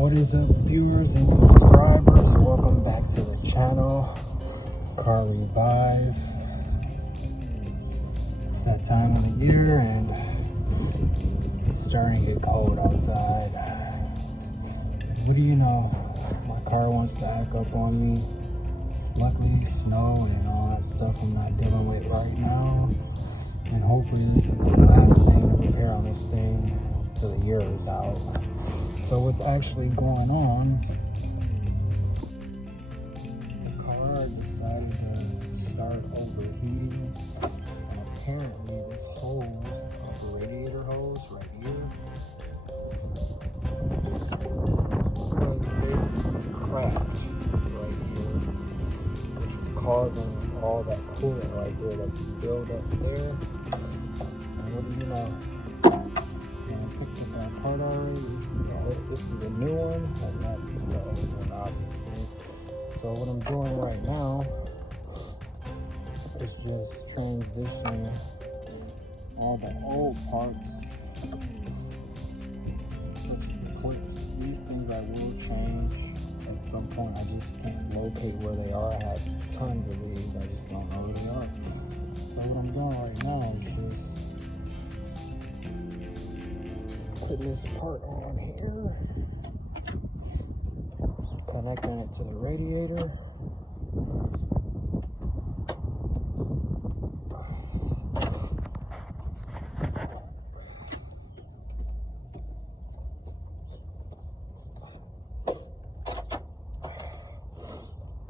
What is up, viewers and subscribers? Welcome back to the channel. Car Revive. It's that time of the year and it's starting to get cold outside. What do you know? My car wants to act up on me. Luckily, snow and all that stuff I'm not dealing with right now. And hopefully this is the last thing to repair on this thing till the year is out. So what's actually going on, the car decided to start overheating, and apparently this hose, the radiator hose right here, was basically cracked right here, which is causing all that coolant right there that you build up there. And what do you know? Picked up that part already. This is a new one, and that's the old one, obviously. So what I'm doing right now is just transitioning all the old parts to Eclipse. These things I will change at some point. I just can't locate where they are. I have tons of these, I just don't know where they are. So what I'm doing right now is just putting this part on here, connecting it to the radiator.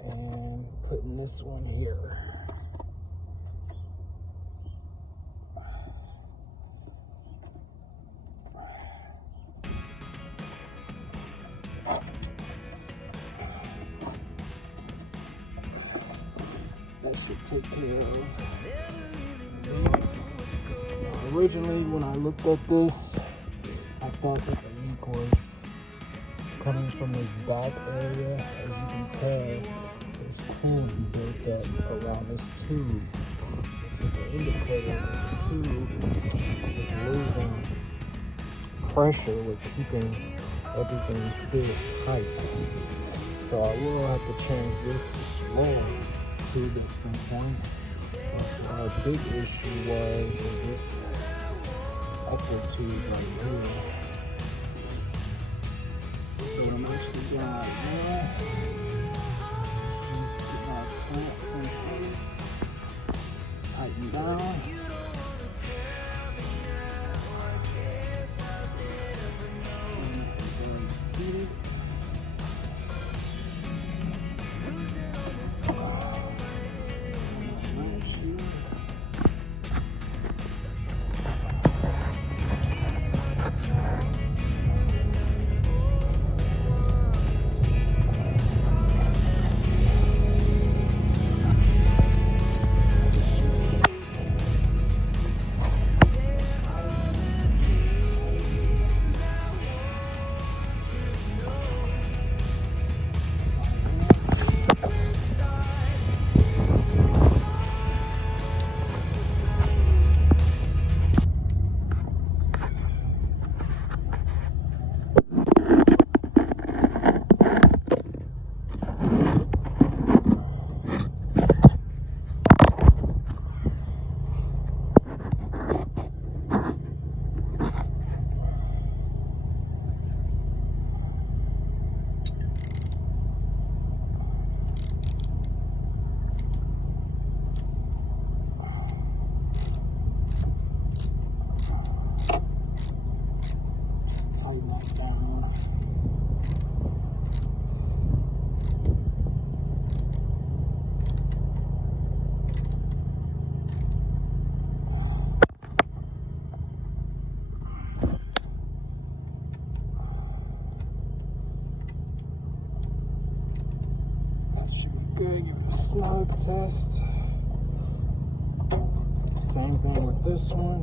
And putting this one here. That should take care of. Originally, when I looked at this, I thought that the leak was coming from this back area. As you can tell, there's coolant built up around this tube. The indicator of the tube is losing pressure with keeping everything sealed tight. So I will have to change this roll tube at some point. Our big issue was this upper tube right here. So what I'm actually doing right now is get my clamps in place, tighten down. And it's already seated. Good, give it a snug test. Same thing with this one.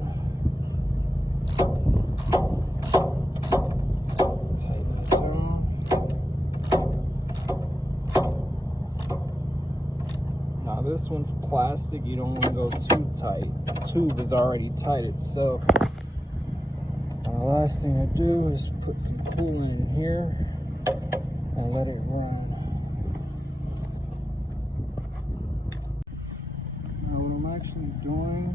Tighten that down. Now this one's plastic, you don't want to go too tight. The tube is already tight itself. And the last thing I do is put some coolant in here. and let it run. Now what I'm actually doing,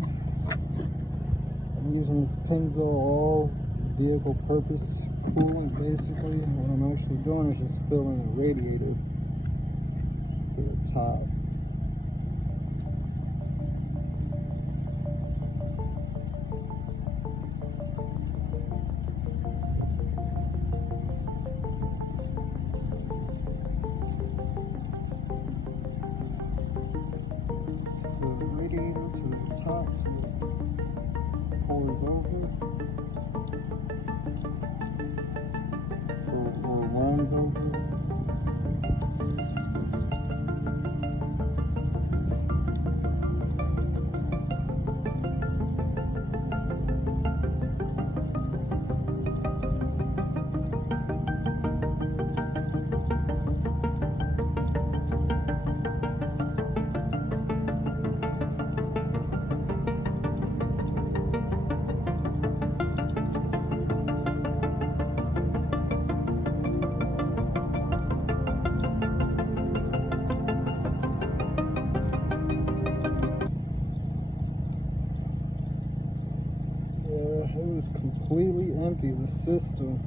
I'm using this Pennzoil all vehicle purpose coolant basically. What I'm actually doing is just filling the radiator to the top. Top so it pours over, so it runs over. It was completely empty, the system.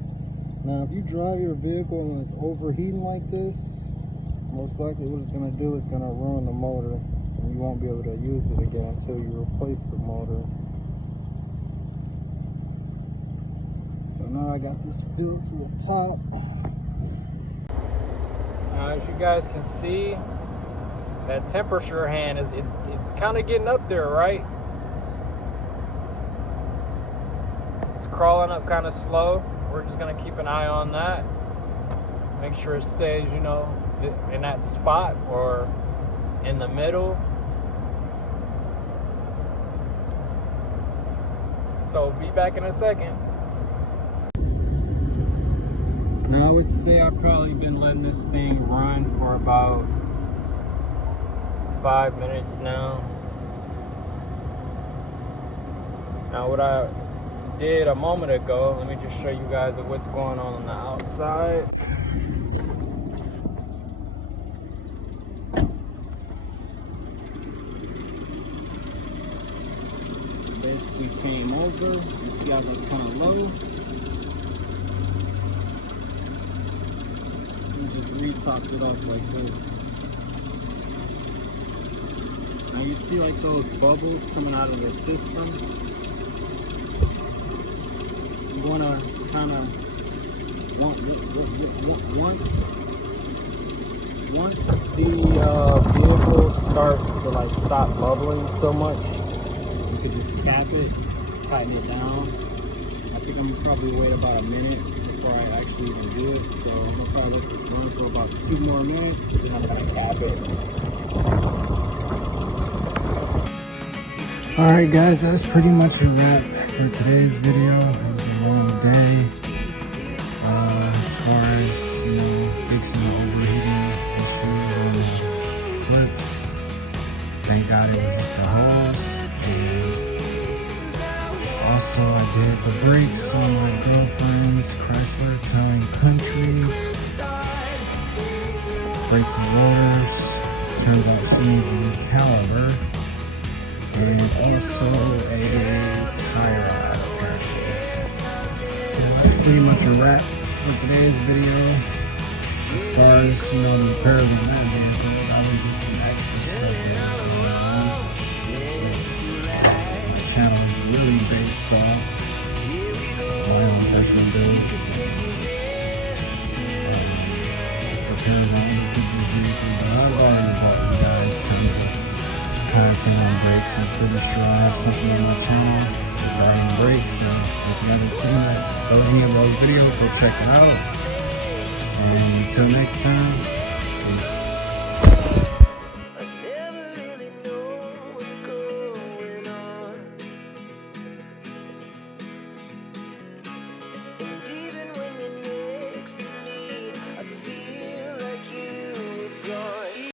Now if you drive your vehicle and it's overheating like this, most likely what it's going to do is going to ruin the motor, and you won't be able to use it again until you replace the motor. So now I got this filled to the top. Now as you guys can see, that temperature hand is it's kind of getting up there, right? Crawling up kind of slow. We're just gonna keep an eye on that, make sure it stays, you know, in that spot or in the middle. So be back in a second. Now I would say I've probably been letting this thing run for about 5 minutes now. Now what I did a moment ago, let me just show you guys what's going on the outside. Basically came over, you see how that's kind of low. And just re-topped it up like this. Now you see like those bubbles coming out of the system. You want to kind of once the vehicle starts to like stop bubbling so much, you could just cap it, tighten it down. I think I'm probably wait about a minute before I actually even do it. So I'm gonna probably let this run for about 2 more minutes, and I'm gonna cap it. Alright guys, that's pretty much a wrap for today's video. It was a long day. As far as, you know, fixing the overheating issues on the clip. Thank God it was just a hose. And also I did the brakes on my girlfriend's Chrysler Town Country. Brakes and rotors. Turns out she needs a new caliber. And also a tire rod apparently. So that's pretty much a wrap for today's video. As far as, you know, the repair of the vehicle, that was just some extra stuff that was going on. My channel is really based off my own personal build. Repairs on individual vehicles, but I've already helped you guys tons of passing on brakes. I'm pretty sure I have something on my channel regarding brakes, so if you haven't seen that or any of those videos, go check it out. And until next time, peace.